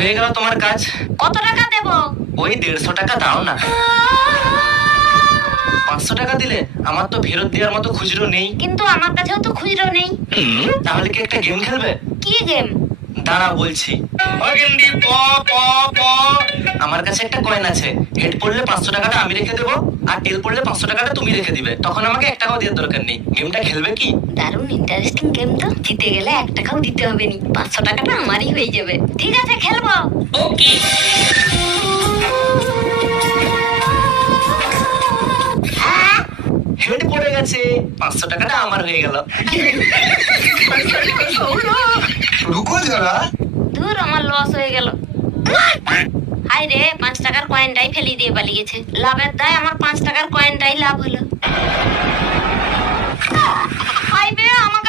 হয়ে গেল তোমার কাজ। কত টাকা দেব? ওই 150 টাকা দাও না। 500 টাকা দিলে? আমার তো ফেরত দেওয়ার মতো খুচরো নেই। কিন্তু আমার কাছেও তো খুচরো নেই। তাহলে কি একটা গেম খেলবে? কি গেম? দাঁড়া বলছি। আমার কাছে একটা কয়েন আছে, হেড পড়লে 500 টাকাটা আমি রেখে দেবো, আর টেল পড়লে 500 টাকাটা তুমি রেখে দিবে। তখন আমাকে 1 টাকাও দেওয়ার দরকার নেই। গেমটা খেলবে কি? দারুণ ইন্টারেস্টিং গেম তো। জিতে গেলে 1 টাকাও দিতে হবে না, 500 টাকাটা আমারই হয়ে যাবে। ঠিক আছে, খেলবো। ওকে। হেড পড়ে গেছে, 500 টাকাটা আমার হয়ে গেল। रुको जरा। দূর, আমার লস হয়ে গেল। হাই রে, 5 টাকার কয়েনটাই ফেলি দিয়ে পালিয়েছে। লাভের দায় আমার 5 টাকার কয়েনটাই লাভ হলো। হাই রে, আমার